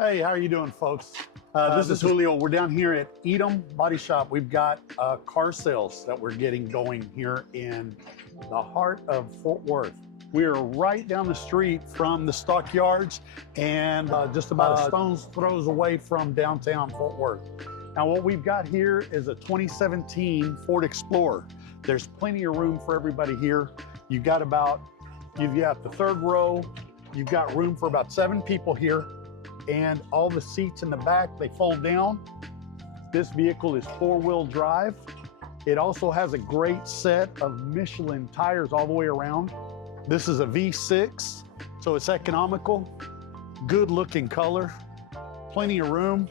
Hey, how are you doing, folks? This is Julio. We're down here at Edom Body Shop. We've got car sales that we're getting going here in the heart of Fort Worth. We are right down the street from the stockyards and just about a stone's throws away from downtown Fort Worth. Now, what we've got here is a 2017 Ford Explorer. There's plenty of room for everybody here. You've got the third row. You've got room for about 7 people here. And all the seats in the back, they fold down. This vehicle is 4-wheel drive. It also has a great set of Michelin tires all the way around. This is a V6, so it's economical, good looking color, plenty of room.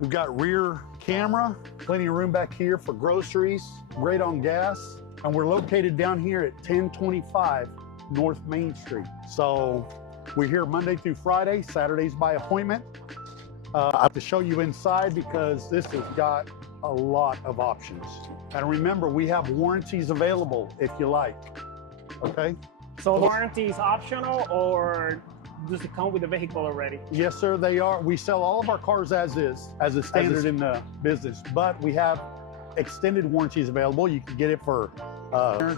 We've got rear camera, plenty of room back here for groceries, great on gas. And we're located down here at 1025 North Main Street. So we're here Monday through Friday, Saturdays by appointment. I have to show you inside because this has got a lot of options. And remember, we have warranties available if you like, okay? So warranty is optional, or does it come with the vehicle already? Yes, sir, they are. We sell all of our cars as is, as a standard in the business, but we have extended warranties available. You can get it for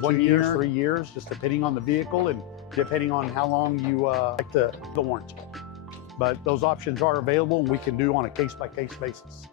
1 year, 3 years, just depending on the vehicle and depending on how long you like the warranty. But those options are available and we can do on a case-by-case basis.